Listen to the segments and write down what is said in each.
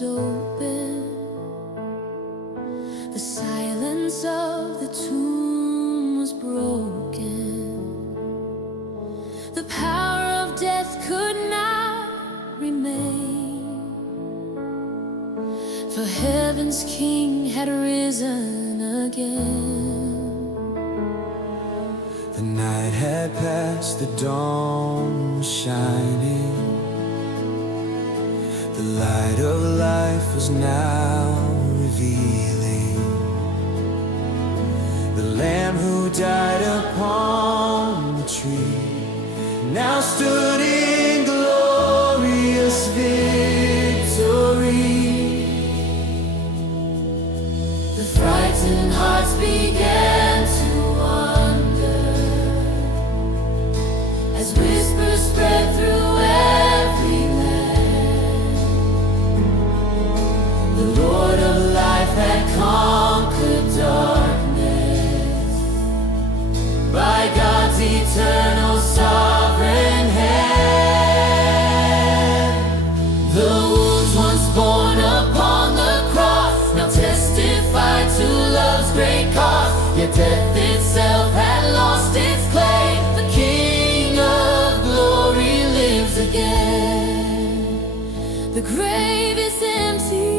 was open. The silence of the tomb was broken. The power of death could not remain, for heaven's King had risen again. The night had passed, the dawn was shining. The light of life was now revealing. The Lamb who died upon the tree now stood in glorious victory. The frightened hearts began to wonder as whispers spread through every land. The Lord of life had conquered darkness by God's eternal sovereign hand. The wounds once borne upon the cross now testify to love's great cause. Yet death itself had lost its claim. The King of glory lives again. The grave is empty.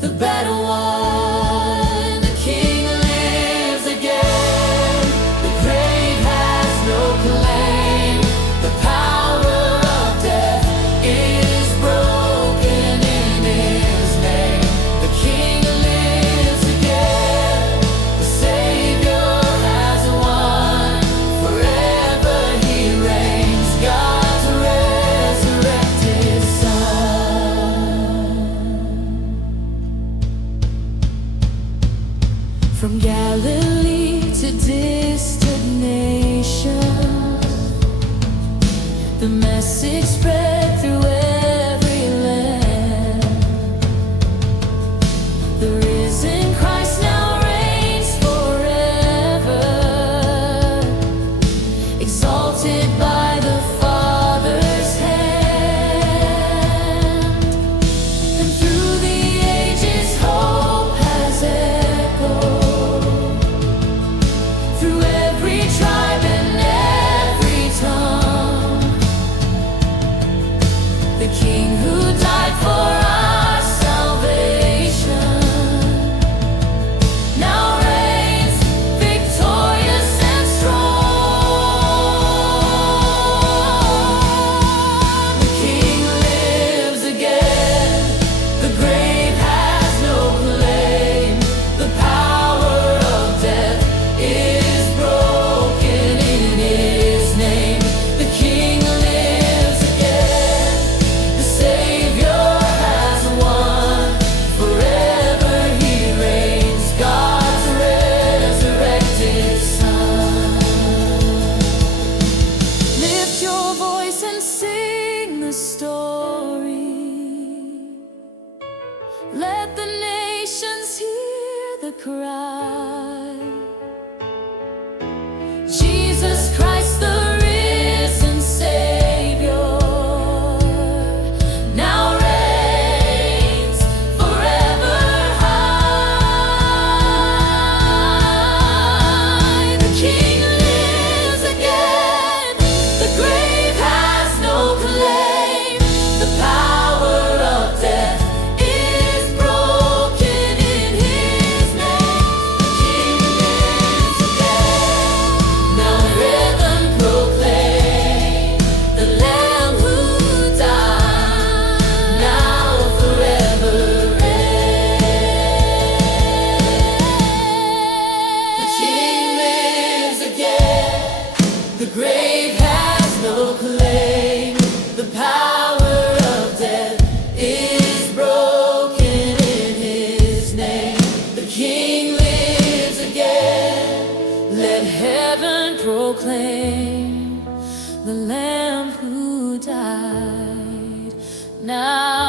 The battle won. The King lives again. The grave has no claim. The power of death is broken in His name. The King lives again. The Savior has won. Forever He reigns. God's resurrected Son. From Galilee to distant nations, the message spread through every land. The risen Christ now reigns forever, exalted by the Father's hand. And through the ages hope has echoed, through every tribe and every tongue. The King who died for our salvation now reigns victorious and strong. The King lives again. The grave has no claim. The power of death is broken in His name. The King lives again. The Savior has won. Forever He reigns. God's resurrected Son. Lift your voice and sing the story. Let the nations hear the cry. Jesus Christ, the risen Savior, now reigns forever high. The King lives again. The grave has no claim. The power of death is broken in His name. The King lives again. Now heaven proclaim the Lamb who died, now forever reigns. The King lives again. The grave has no claim. The power of death is broken in His name. The King lives again. Let heaven proclaim the Lamb who died, now